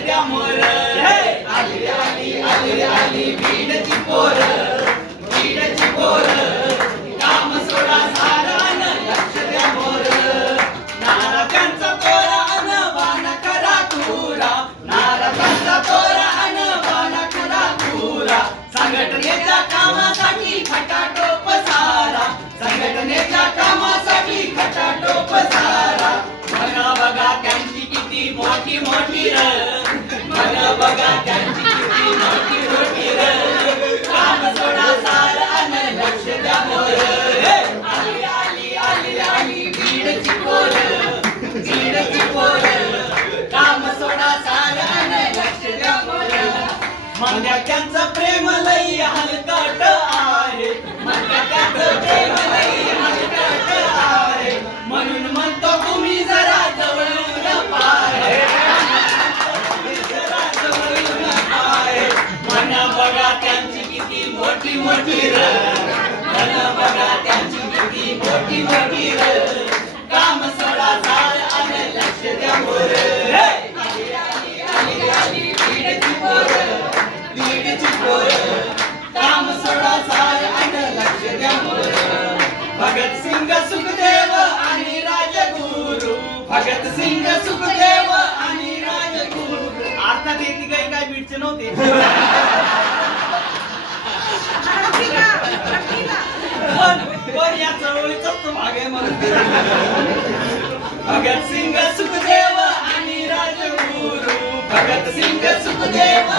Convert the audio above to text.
द्या मोर आली आली आली आली बीडची पोर बीडची पोर काम सोडा लक्ष द्या मोर नारकांचा तोरा अन करा तुरा नारकांचा तोरा अन करा तुरा संघटनेच्या कामासाठी खटाटोप सारा संघटनेच्या कामासाठी खटाटोप सारा बघा बघा त्यांची किती मोठी मोठी सोडा त्यांचं प्रेम लई हलकाट आहे. मोठी र मन बघा त्यांची किती मोठी मोठी र काम सोडा सार आणि लक्ष द्या मोर काम सोडा सार आणि लक्ष द्या मोर भगत सिंग सुखदेव आणि राजगुरु. भगत सिंग सुखदेव चळवळीचाच तो भगत सिंग सुखदेव आणि राजगुरु. भगत सिंग सुखदेव